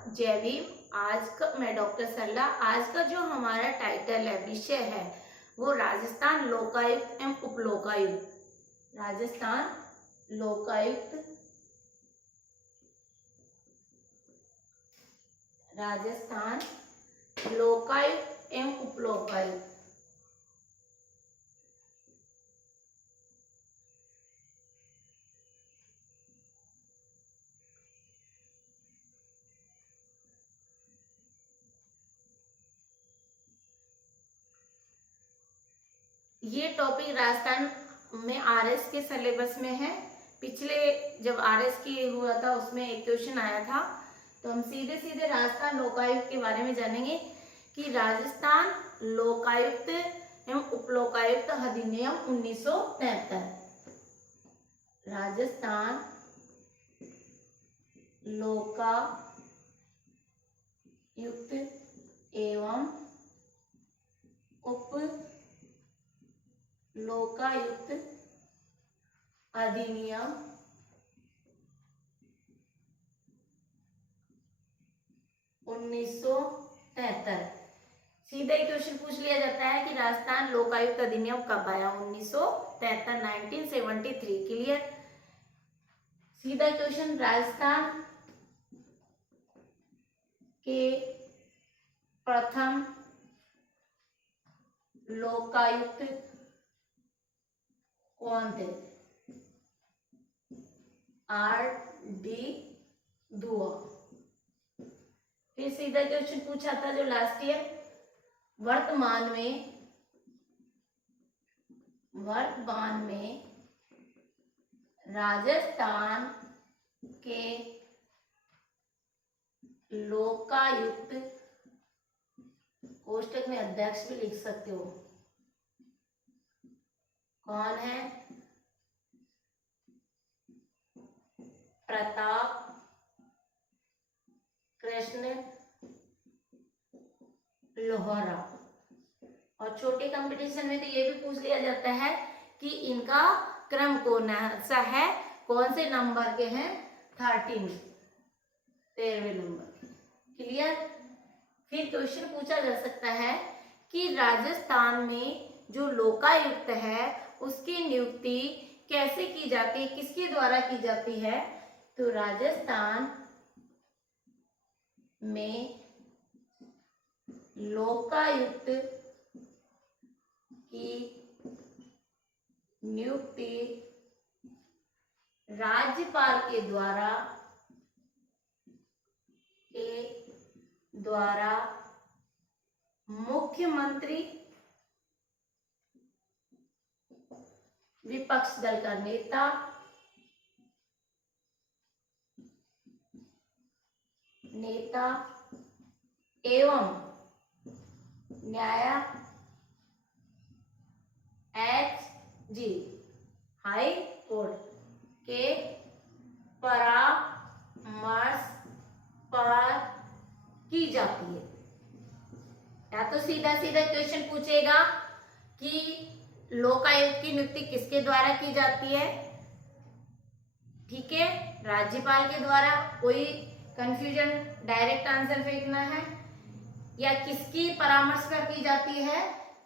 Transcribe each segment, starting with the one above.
जय भीम। आज का मैं डॉक्टर सरला। आज का जो हमारा टाइटल है, विषय है, वो राजस्थान लोकायुक्त एवं उप लोकायुक्त। राजस्थान लोकायुक्त, राजस्थान लोकायुक्त एवं उप लोकायुक्त। ये टॉपिक राजस्थान में आरएस के सिलेबस में है। पिछले जब आरएस की हुआ था उसमें एक क्वेश्चन आया था, तो हम सीधे सीधे राजस्थान लोकायुक्त के बारे में जानेंगे कि राजस्थान लोकायुक्त एवं उपलोकायुक्त अधिनियम 1973। राजस्थान लोकायुक्त एवं उप लोकायुक्त अधिनियम 1973। सीधा ही क्वेश्चन पूछ लिया जाता है कि राजस्थान लोकायुक्त अधिनियम कब आया? 1973, 1973। क्लियर? सीधा क्वेश्चन, राजस्थान के प्रथम लोकायुक्त कौन थे? R.D. दुआ। फिर सीधा क्वेश्चन पूछा था जो लास्ट ईयर, वर्तमान में राजस्थान के लोकायुक्त, कोष्टक में अध्यक्ष भी लिख सकते हो, कौन है? प्रताप कृष्ण लोहारा। और छोटे कंपटीशन में तो ये भी पूछ लिया जाता है कि इनका क्रम कौन सा है, कौन से नंबर के हैं? 13वें नंबर। क्लियर? फिर क्वेश्चन पूछा जा सकता है कि राजस्थान में जो लोकायुक्त है उसकी नियुक्ति कैसे की जाती है, किसके द्वारा की जाती है? तो राजस्थान में लोकायुक्त की नियुक्ति राज्यपाल के द्वारा मुख्यमंत्री, विपक्ष दल का नेता एवं न्यायाधीश हाई कोर्ट के परामर्श पर की जाती है। या तो सीधा सीधा क्वेश्चन पूछेगा कि लोकायुक्त की नियुक्ति किसके द्वारा की जाती है? ठीक है, राज्यपाल के द्वारा। कोई कंफ्यूजन, डायरेक्ट आंसर फेंकना है। या किसकी परामर्श पर की जाती है?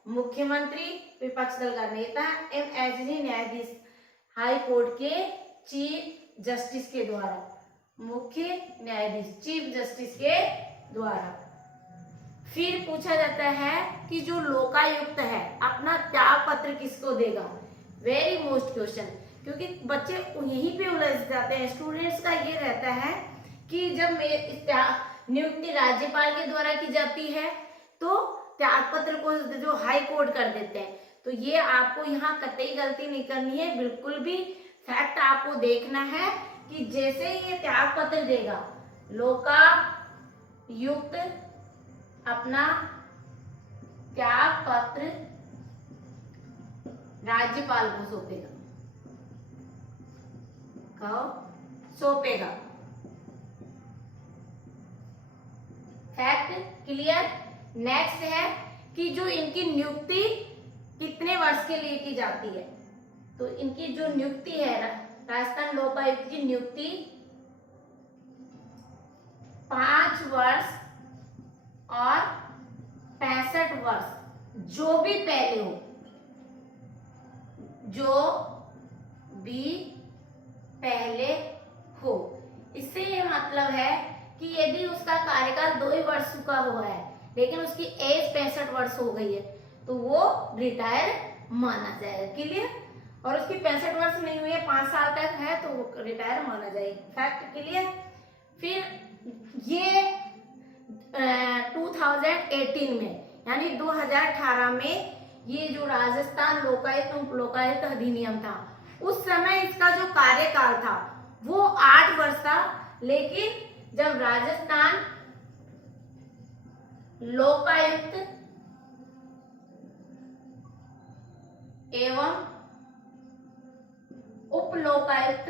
मुख्यमंत्री, विपक्ष दल का नेता एवं एसजी न्यायाधीश हाई कोर्ट के चीफ जस्टिस के द्वारा। मुख्य न्यायाधीश, चीफ जस्टिस के द्वारा। फिर पूछा जाता है कि जो लोकायुक्त है अपना त्याग पत्र किसको देगा? वेरी मोस्ट क्वेश्चन, क्योंकि बच्चे यहीं पे उलझ जाते हैं। स्टूडेंट्स का ये रहता है कि जब नियुक्ति राज्यपाल के द्वारा की जाती है तो त्याग पत्र को जो हाई कोर्ट कर देते हैं। तो ये आपको यहाँ कतई गलती नहीं करनी है, बिल्कुल भी फैक्ट आपको देखना है कि जैसे ही ये त्याग पत्र देगा, लोकायुक्त अपना त्याग पत्र राज्यपाल को सौंपेगा। सौंपेगा। Fact clear? नेक्स्ट है कि जो इनकी नियुक्ति कितने वर्ष के लिए की जाती है? तो इनकी जो नियुक्ति है, राजस्थान लोकायुक्त की नियुक्ति 5 5 वर्ष और 65 वर्ष जो भी पहले हो, जो भी पहले हो। इससे ये मतलब है कि यदि उसका कार्यकाल 2 ही वर्ष का हुआ है लेकिन उसकी एज 65 वर्ष हो गई है तो वो रिटायर माना जाएगा। क्लियर? और उसकी 65 वर्ष नहीं हुई है, 5 साल तक है तो वो रिटायर माना जाएगा। Fact clear? फिर ये 2018 में यानी 2018 में ये जो राजस्थान लोकायुक्त अधिनियम था, उस समय इसका जो कार्यकाल था वो 8 वर्ष था। लेकिन जब राजस्थान लोकायुक्त एवं उप लोकायुक्त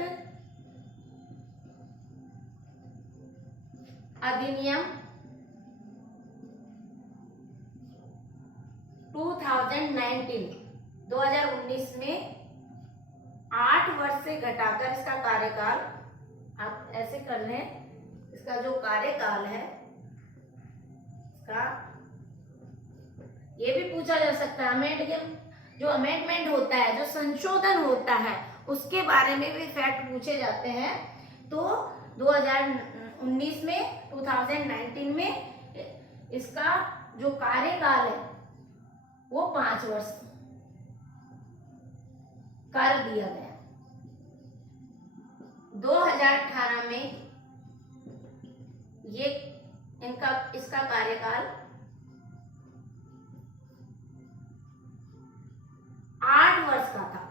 अधिनियम 2019 में 8 वर्ष से घटाकर इसका कार्यकाल, आप ऐसे कर लें, इसका जो कार्यकाल है इसका, ये भी पूछा जा सकता है जो अमेंडमेंट होता है, जो संशोधन होता है, उसके बारे में भी फैक्ट पूछे जाते हैं। तो 2019 में इसका जो कार्यकाल है वो 5 वर्ष कर दिया गया। 2018 में ये इसका कार्यकाल 8 वर्ष का था।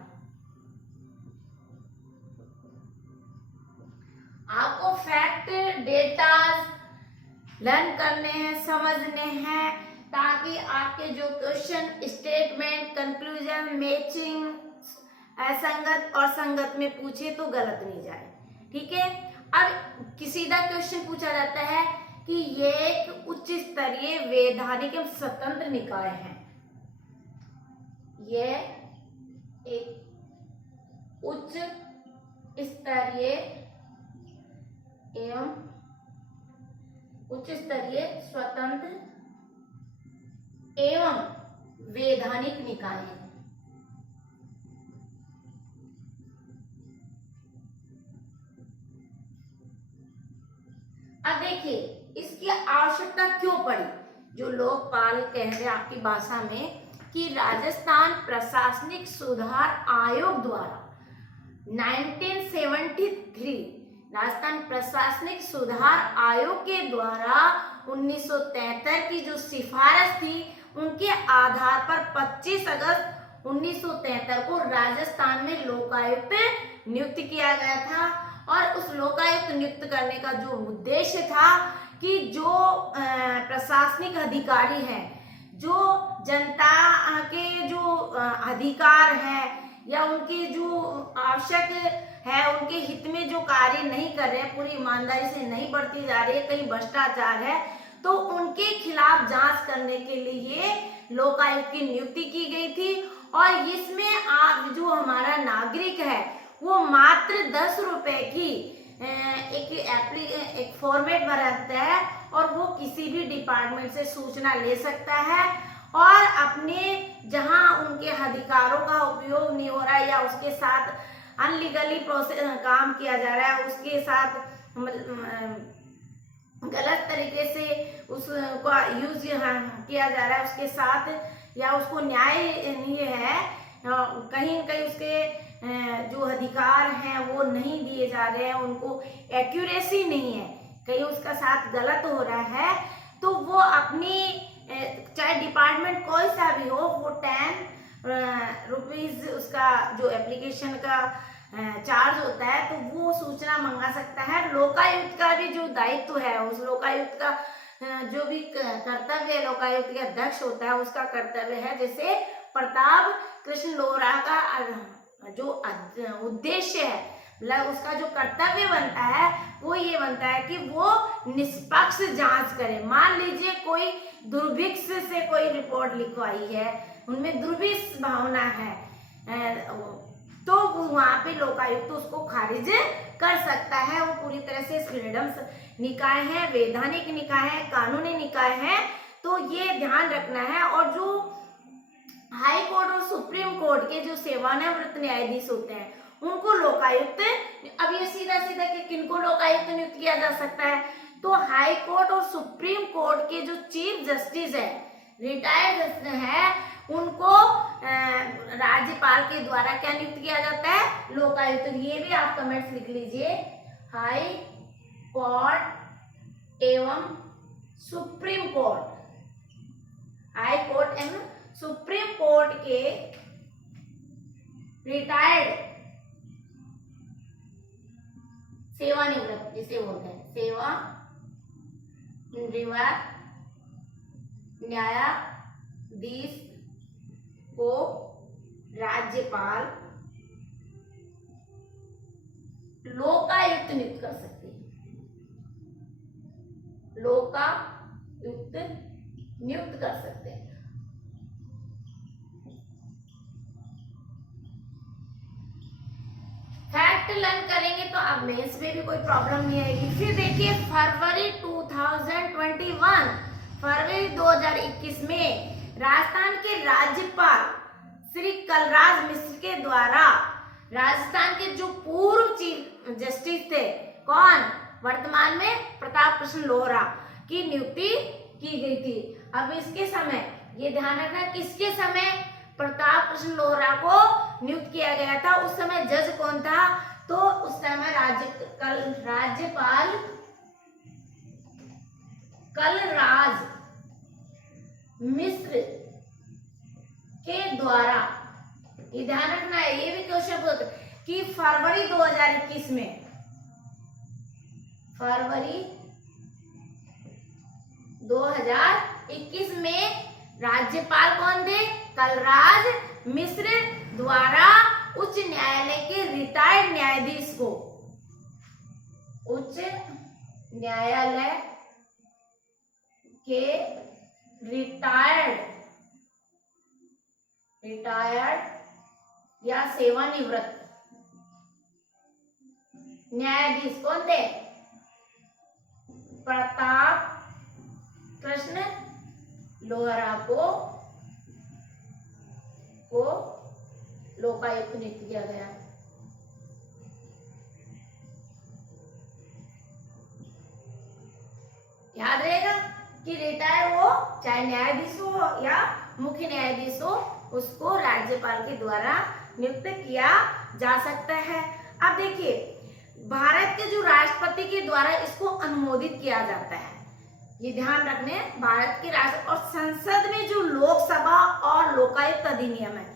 आपको फैक्ट डेटा लर्न करने हैं, समझने हैं, ताकि आपके जो क्वेश्चन स्टेटमेंट, कंक्लूजन, मैचिंग, असंगत और संगत में पूछे तो गलत नहीं जाए। ठीक है? अब सीधा क्वेश्चन पूछा जाता है कि ये एक उच्च स्तरीय वैधानिक एवं स्वतंत्र निकाय है। यह एक उच्च स्तरीय एवं स्वतंत्र एवं वैधानिक निकाय है। अब देखिए इसकी आवश्यकता क्यों पड़ी। जो लोकपाल कह रहे हैं आपकी भाषा में कि राजस्थान प्रशासनिक सुधार आयोग द्वारा 1973 राजस्थान प्रशासनिक सुधार आयोग के द्वारा 1973 की जो सिफारिश थी उनके आधार पर 25 अगस्त 1973 को राजस्थान में लोकायुक्त नियुक्त किया गया था। और उस लोकायुक्त नियुक्त करने का जो उद्देश्य था कि जो प्रशासनिक अधिकारी हैं, जो जनता के जो अधिकार है या उनकी जो आवश्यक है, उनके हित में जो कार्य नहीं कर रहे हैं, पूरी ईमानदारी से नहीं बढ़ती जा रही है, कहीं भ्रष्टाचार है, तो उनके खिलाफ जांच करने के लिए लोकायुक्त की नियुक्ति की गई थी। और इसमें आप जो हमारा नागरिक है वो मात्र 10 रुपए की एक फॉर्मेट भरता है और वो किसी भी डिपार्टमेंट से सूचना ले सकता है और अपने जहां उनके अधिकारों का उपयोग नहीं हो रहा है या उसके साथ अनलीगली प्रोसेस काम किया जा रहा है, उसके साथ गलत तरीके से उसका यूज किया जा रहा है उसके साथ, या उसको न्याय नहीं है, कहीं न कहीं उसके जो अधिकार हैं वो नहीं दिए जा रहे हैं, उनको एक्यूरेसी नहीं है, कहीं उसका साथ गलत हो रहा है, तो वो अपनी चाहे डिपार्टमेंट कोई सा भी हो, वो 10 रुपीज उसका जो एप्लीकेशन का चार्ज होता है, तो वो सूचना मंगा सकता है। लोकायुक्त का भी जो दायित्व है, उस लोकायुक्त का जो भी कर्तव्य है, लोकायुक्त के अध्यक्ष होता है उसका कर्तव्य है, जैसे प्रताप कृष्ण लोहरा का जो उद्देश्य है, मतलब उसका जो कर्तव्य बनता है वो ये बनता है कि वो निष्पक्ष जांच करे। मान लीजिए कोई दुर्भिक्ष से कोई रिपोर्ट लिखवाई है, उनमें दुर्भिक्ष भावना है, तो वहां पे लोकायुक्त उसको खारिज कर सकता है। वो पूरी तरह से फ्रीडम निकाय हैं, वैधानिक निकाय है, कानूनी निकाय है, तो ये ध्यान रखना है। और जो हाई कोर्ट और सुप्रीम कोर्ट के जो सेवानिवृत्त न्यायाधीश होते हैं उनको लोकायुक्त, अब ये सीधा सीधा कि किनको लोकायुक्त नियुक्त किया जा सकता है, तो हाई कोर्ट और सुप्रीम कोर्ट के जो चीफ जस्टिस है, रिटायर्ड है, उनको राज्यपाल के द्वारा क्या नियुक्त किया जाता है, लोकायुक्त। ये भी आप कमेंट्स लिख लीजिए, हाई कोर्ट एवं सुप्रीम कोर्ट, हाई कोर्ट एवं सुप्रीम कोर्ट के रिटायर्ड सेवानिवृत्त जिसे बोलते हैं सेवानिवृत्त न्यायाधीश को राज्यपाल लोकायुक्त नियुक्त कर सकते हैं, लोकायुक्त नियुक्त कर सकते हैं। फैक्ट लर्न करेंगे तो अब मेंस में भी कोई प्रॉब्लम नहीं आएगी। फिर देखिए फरवरी 2021 में राजस्थान के राज्यपाल श्री कलराज मिश्र के द्वारा राजस्थान के जो पूर्व चीफ जस्टिस थे, कौन, वर्तमान में प्रताप कृष्ण लोहरा की नियुक्ति की गई थी। अब इसके समय ये ध्यान रखना, किसके समय प्रताप कृष्ण लोहरा को नियुक्त किया गया था, उस समय जज कौन था, तो उस समय राज्यपाल कलराज मिश्र के द्वारा। ये ध्यान रखना है, ये भी क्वेश्चन पूछते कि फरवरी 2021 में, फरवरी 2021 में राज्यपाल कौन थे, कलराज मिश्र द्वारा उच्च न्यायालय के रिटायर्ड न्यायाधीश को, उच्च न्यायालय के रिटायर्ड या सेवानिवृत्त न्यायाधीश कौन थे, प्रताप कृष्ण लोहरा को लोकायुक्त नियुक्त किया गया। याद रहेगा कि रिटायर हो, चाहे न्यायाधीश हो या मुख्य न्यायाधीश हो, उसको राज्यपाल के द्वारा नियुक्त किया जा सकता है। अब देखिए भारत के जो राष्ट्रपति के द्वारा इसको अनुमोदित किया जाता है, ये ध्यान रखने, भारत के राष्ट्र और संसद में जो लोकसभा और लोकायुक्त अधिनियम है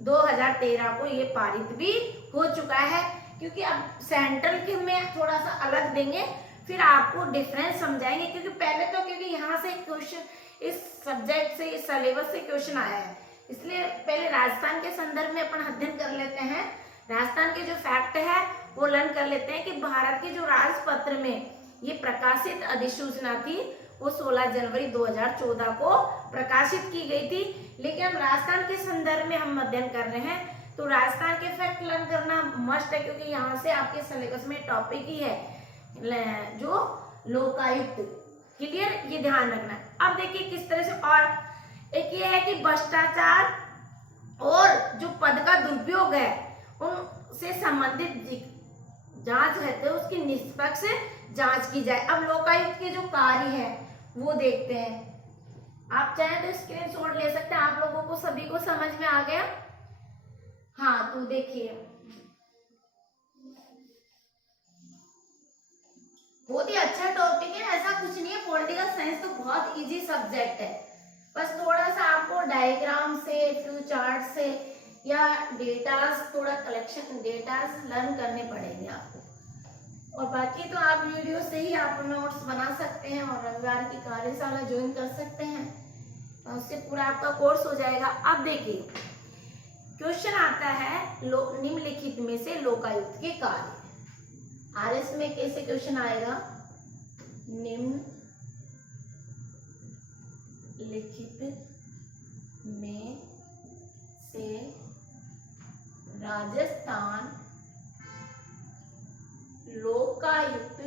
2013 को ये पारित भी हो चुका है। क्योंकि अब सेंट्रल के में थोड़ा सा अलग देंगे, फिर आपको डिफरेंस समझाएंगे, क्योंकि पहले तो क्योंकि यहाँ से क्वेश्चन इस सब्जेक्ट से, इस सिलेबस से क्वेश्चन आया है, इसलिए पहले राजस्थान के संदर्भ में अपन अध्ययन कर लेते हैं। राजस्थान के जो फैक्ट है वो लर्न कर लेते हैं कि भारत के जो राजपत्र में ये प्रकाशित अधिसूचना थी वो 16 जनवरी 2014 को प्रकाशित की गई थी। लेकिन अब राजस्थान के संदर्भ में हम अध्ययन कर रहे हैं, तो राजस्थान के फैक्ट लर्न करना मस्ट है, क्योंकि यहाँ से आपके सिलेबस में टॉपिक ही है जो लोकायुक्त। क्लियर, ये ध्यान रखना। अब देखिए किस तरह से, और एक ये है कि भ्रष्टाचार और जो पद का दुरुपयोग है उनसे संबंधित जांच है तो उसकी निष्पक्ष जांच की जाए। अब लोकायुक्त के जो कार्य है वो देखते हैं। आप चाहें तो स्क्रीनशॉट ले सकते हैं। आप लोगों को सभी को समझ में आ गया? हाँ, तो देखिए बहुत ही अच्छा टॉपिक है, ऐसा कुछ नहीं है। पॉलिटिकल साइंस तो बहुत इजी सब्जेक्ट है, बस थोड़ा सा आपको डायग्राम से, फ्यू चार्ट से या डेटास, थोड़ा कलेक्शन डेटास लर्न करने पड़ेंगे आपको। और बाकी तो आप वीडियो से ही आप नोट्स बना सकते हैं और रविवार की कार्यशाला ज्वाइन कर सकते हैं, और उससे पूरा आपका कोर्स हो जाएगा। अब देखिए क्वेश्चन आता है निम्नलिखित में से लोकायुक्त के कार्य। आरएस में कैसे क्वेश्चन आएगा? निम्नलिखित में से राजस्थान लोकायुक्त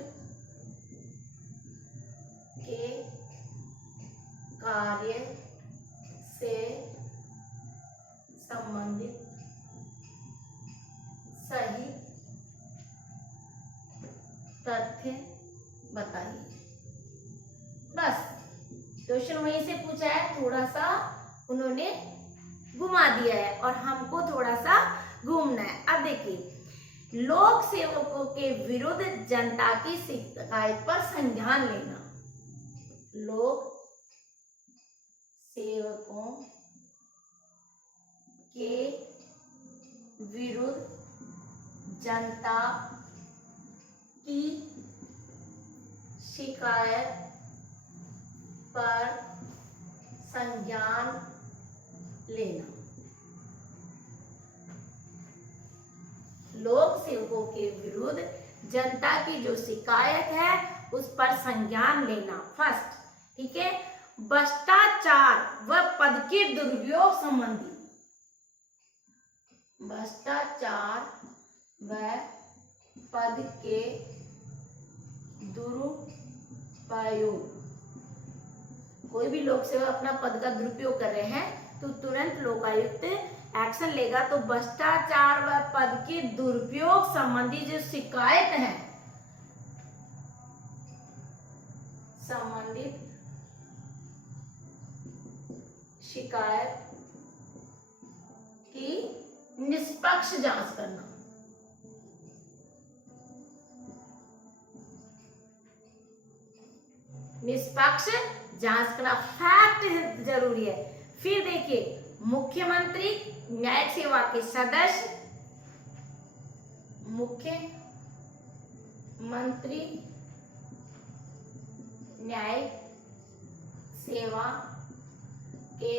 कार्य से संबंधित सही तथ्य बताइए। बस क्वेश्चन वहीं से पूछा है, थोड़ा सा उन्होंने घुमा दिया है और हमको थोड़ा सा घूमना है। अब देखिए, लोक सेवकों के विरुद्ध जनता की शिकायत पर संज्ञान लेना। लोक सेवकों के विरुद्ध जनता की शिकायत पर संज्ञान लेना। लोक सेवकों के विरुद्ध जनता की जो शिकायत है उस पर संज्ञान लेना। फर्स्ट, ठीक है, भ्रष्टाचार व पद के दुरुपयोग संबंधी। भ्रष्टाचार व पद के दुरुपयोग। कोई भी लोक सेवक अपना पद का दुरुपयोग कर रहे हैं तो तुरंत लोकायुक्त एक्शन लेगा। तो भ्रष्टाचार व पद के दुरुपयोग संबंधी जो शिकायत है, संबंधित शिकायत की निष्पक्ष जांच करना। निष्पक्ष जांच करना, फैक्ट जरूरी है। फिर देखिए, मुख्यमंत्री न्यायिक सेवा के सदस्य, मुख्यमंत्री न्यायिक सेवा के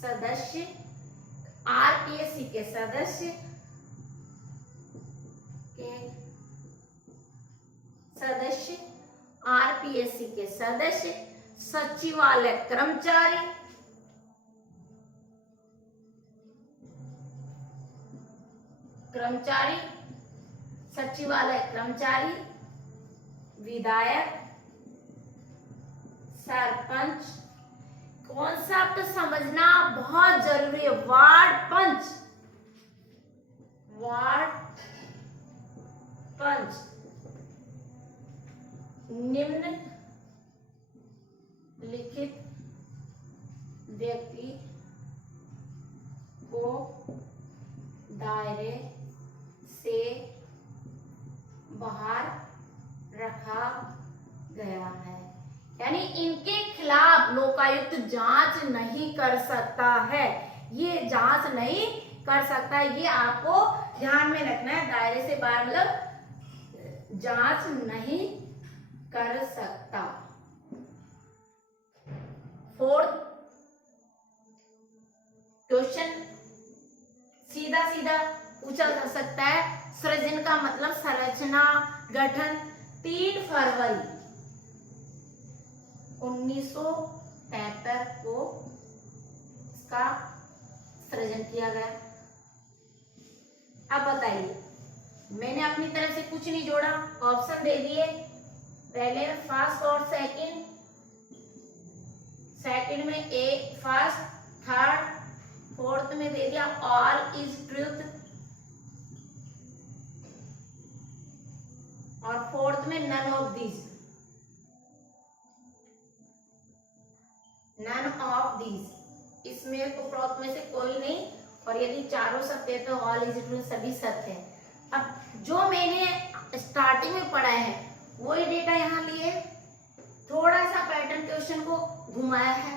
सदस्य, आरपीएससी के सदस्य आरपीएससी के सदस्य, सचिवालय कर्मचारी, सचिवालय कर्मचारी, विधायक, सरपंच। कॉन्सेप्ट समझना बहुत जरूरी है। वार्ड पंच निम्नलिखित व्यक्ति को दायरे से बाहर रखा गया है। यानी इनके खिलाफ लोकायुक्त जांच नहीं कर सकता है। ये जांच नहीं कर सकता है, ये आपको ध्यान में रखना है। दायरे से बाहर मतलब जांच नहीं कर सकता। फोर्थ क्वेश्चन सीधा पूछा जा सकता है। सृजन का मतलब संरचना, गठन। 3 फरवरी 1973 को इसका सृजन किया गया। अब बताइए, मैंने अपनी तरफ से कुछ नहीं जोड़ा, ऑप्शन दे दिए। पहले फर्स्ट और सेकंड में ए फर्स्ट, थर्ड, फोर्थ में दे दिया ऑल इज ट्रूथ, और फोर्थ में नन ऑफ दिस। इसमें उपरोक्त में से कोई नहीं, और यदि चारों सत्य है तो ऑल इज ट्रूथ सभी सत्य है। अब जो मैंने स्टार्टिंग में पढ़ा है वही डेटा यहाँ लिए, थोड़ा सा पैटर्न क्वेश्चन को घुमाया है।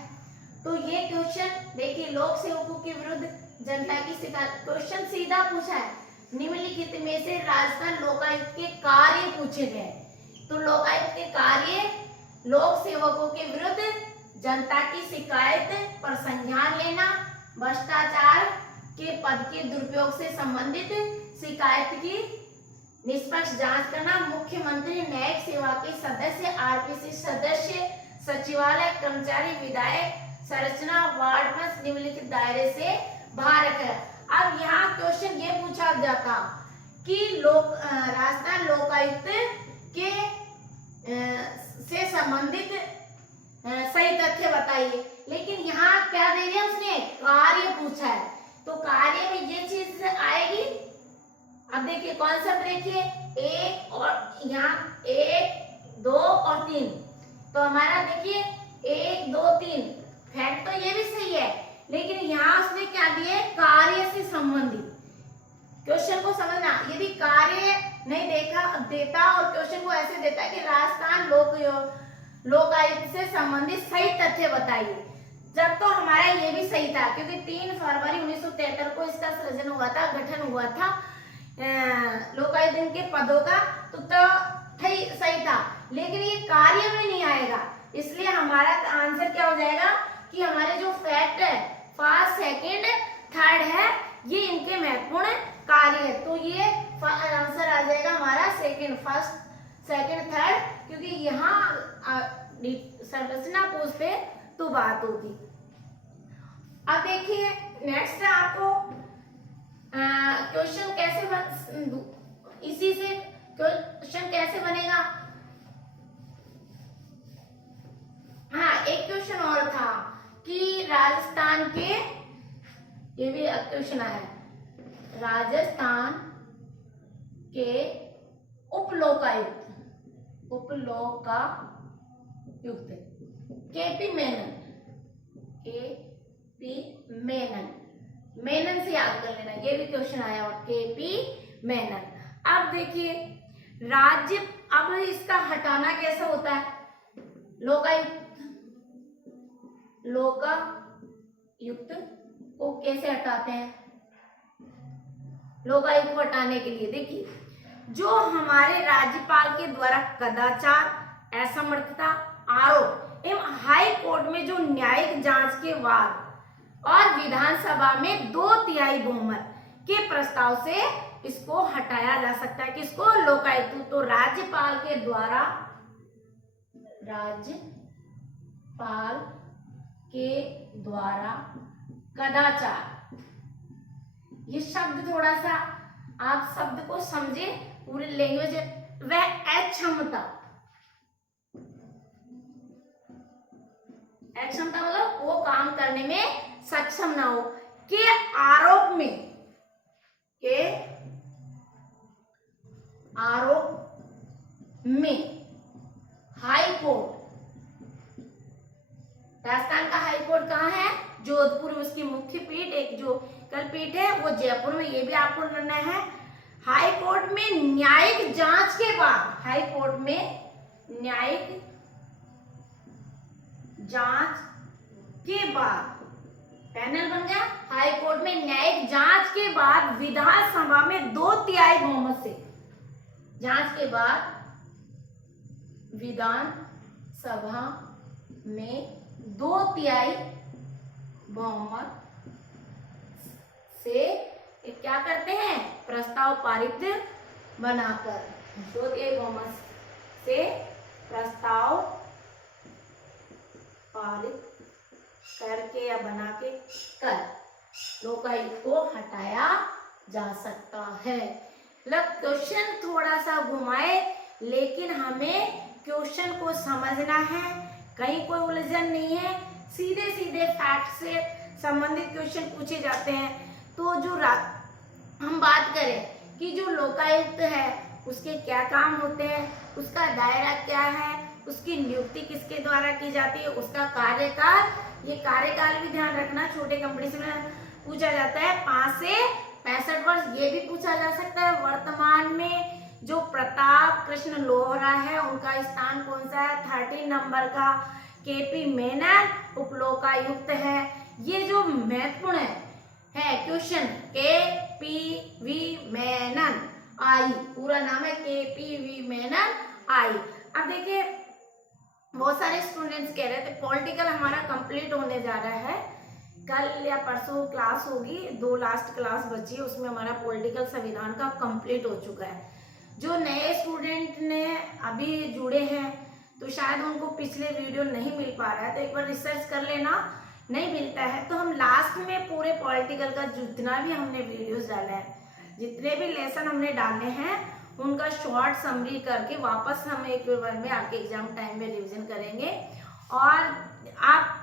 तो ये क्वेश्चन देखिए, लोक सेवकों के विरुद्ध जनता की शिकायत। क्वेश्चन सीधा पूछा है, निम्नलिखित में से राजस्थान लोकायुक्त के कार्य पूछे गए। तो लोकायुक्त के कार्य, लोक सेवकों के विरुद्ध जनता की शिकायत पर संज्ञान लेना, भ्रष्टाचार के पद के दुरुपयोग से संबंधित शिकायत की निष्पक्ष जांच करना, मुख्यमंत्री न्यायिक सेवा के सदस्य, आरपीएससी सदस्य, सचिवालय कर्मचारी, विधायक, संरचना, वार्ड पंच निम्नलिखित दायरे से बाहर रखा। अब यहाँ क्वेश्चन ये पूछा जाता कि राजस्थान लोकायुक्त के से संबंधित सही तथ्य बताइए। लेकिन यहाँ क्या दे दिया उसने, कार्य पूछा है, तो कार्य में ये चीज आएगी। अब देखिए कॉन्सेप्ट देखिए, एक और यहाँ 1 2 और 3, तो हमारा देखिए 1 2 3 फैक्ट तो ये भी सही है, लेकिन यहाँ उसने क्या दिए, कार्य से संबंधित। क्वेश्चन को समझना, यदि कार्य नहीं देता और क्वेश्चन को ऐसे देता कि राजस्थान लोकायुक्त से संबंधित सही तथ्य बताइए, जब तो हमारा ये भी सही था, क्योंकि 3 फरवरी 1973 को इसका सृजन हुआ था, गठन हुआ था लोकायुक्त के पदों का, तो सही था। लेकिन ये कार्य में नहीं आएगा, इसलिए हमारा आंसर क्या हो जाएगा कि हमारे जो फैक्ट है फर्स्ट सेकंड थर्ड है, ये इनके महत्वपूर्ण कार्य है, तो ये आंसर आ जाएगा हमारा सेकंड, फर्स्ट सेकंड थर्ड, क्योंकि यहाँ संरचना पूछते तो बात होगी। अब देखिए नेक्स्ट आपको क्वेश्चन कैसे इसी से क्वेश्चन कैसे बनेगा। हाँ, एक क्वेश्चन और था कि राजस्थान के, ये भी क्वेश्चन आया, राजस्थान के उपलोकायुक्त केपी मेनन से याद कर लेना, ये भी क्वेश्चन आया हुआ, केपी मेनन। अब देखिए राज्य, अब इसका हटाना कैसे होता है, लोकायुक्त को कैसे हटाते हैं। लोकायुक्त को हटाने के लिए देखिए, जो हमारे राज्यपाल के द्वारा कदाचार, असमर्थता, आरोप एवं हाई कोर्ट में जो न्यायिक जांच के बाद और विधानसभा में 2/3 बहुमत के प्रस्ताव से इसको हटाया जा सकता है। किसको, लोकायुक्त। तो राज्यपाल के द्वारा कदाचार, ये शब्द थोड़ा सा आप शब्द को समझे, पूरे लैंग्वेज, वह अक्षमता मतलब वो काम करने में सक्षम ना हो के आरोप में हाई कोर्ट, राजस्थान का हाई कोर्ट कहाँ है, जोधपुर में, उसकी मुख्य पीठ, एक जो कल पीठ है वो जयपुर में, ये भी आपको करना है। हाई कोर्ट में न्यायिक जांच के बाद, हाई कोर्ट में न्यायिक जांच के बाद, पैनल बन गया, हाई कोर्ट में न्यायिक जांच के बाद विधानसभा में 2/3 बहुमत से, जांच के बाद विधानसभा में 2/3 बहुमत से क्या करते हैं, प्रस्ताव पारित बनाकर, 2/3 बहुमत से प्रस्ताव पारित करके या बना के कर लोकायुक्त को हटाया जा सकता है। क्वेश्चन थोड़ा सा घुमाए, लेकिन हमें क्वेश्चन को समझना है, कहीं कोई उलझन नहीं है, सीधे सीधे फैक्ट से संबंधित क्वेश्चन पूछे जाते हैं। तो जो हम बात करें कि जो लोकायुक्त है उसके क्या काम होते हैं, उसका दायरा क्या है, उसकी नियुक्ति किसके द्वारा की जाती है, उसका कार्यकाल, ये कार्यकाल भी ध्यान रखना, छोटे कंपटीशन में पूछा जाता है, 5 से 65 वर्ष, ये भी पूछा जा सकता है। वर्तमान में जो प्रताप कृष्ण लोहरा है उनका स्थान कौन सा है, 13 नंबर का। केपी मेनन उपलोकायुक्त है। ये जो महत्वपूर्ण है क्वेश्चन, केपीवी मेनन आई, पूरा नाम है केपीवी मेनन आई। अब देखिए बहुत सारे स्टूडेंट्स कह रहे थे पॉलिटिकल हमारा कंप्लीट होने जा रहा है, कल या परसों क्लास होगी, 2 लास्ट क्लास बची है, उसमें हमारा पॉलिटिकल संविधान का कंप्लीट हो चुका है। जो नए स्टूडेंट ने अभी जुड़े हैं तो शायद उनको पिछले वीडियो नहीं मिल पा रहा है, तो एक बार रिसर्च कर लेना, नहीं मिलता है तो हम लास्ट में पूरे पॉलिटिकल का जितना भी हमने वीडियोस डाला है, जितने भी लेसन हमने डाले हैं उनका शॉर्ट समरी करके वापस हम एक बार में आके एग्जाम टाइम में रिवीजन करेंगे और अब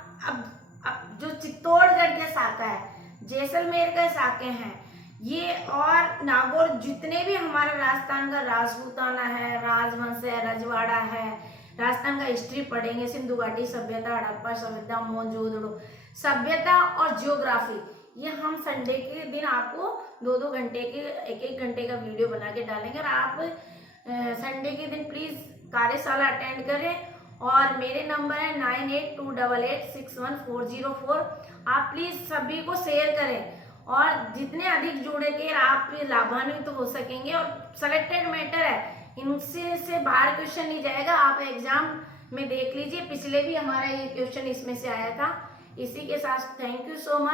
जो चित्तौड़गढ़ के शाखा है, जैसलमेर के शाखे हैं, ये और नागौर जितने भी हमारा राजस्थान का राजपूताना है, राजवंश है, रजवाड़ा है, राजस्थान का हिस्ट्री पढ़ेंगे, सिंधु घाटी सभ्यता, हड़प्पा सभ्यता, मोहनजोदड़ो सभ्यता और जियोग्राफी, ये हम संडे के दिन आपको 2-2 घंटे के 1-1 घंटे का वीडियो बना के डालेंगे। और आप संडे के दिन प्लीज कार्यशाला अटेंड करें। और मेरे नंबर है 9828861404। आप प्लीज सभी को शेयर करें और जितने अधिक जुड़ेंगे आप लाभान्वित हो सकेंगे। और सिलेक्टेड मैटर है, इनसे से बाहर क्वेश्चन नहीं जाएगा। आप एग्जाम में देख लीजिए, पिछले भी हमारा ये क्वेश्चन इसमें से आया था। इसी के साथ थैंक यू सो मच।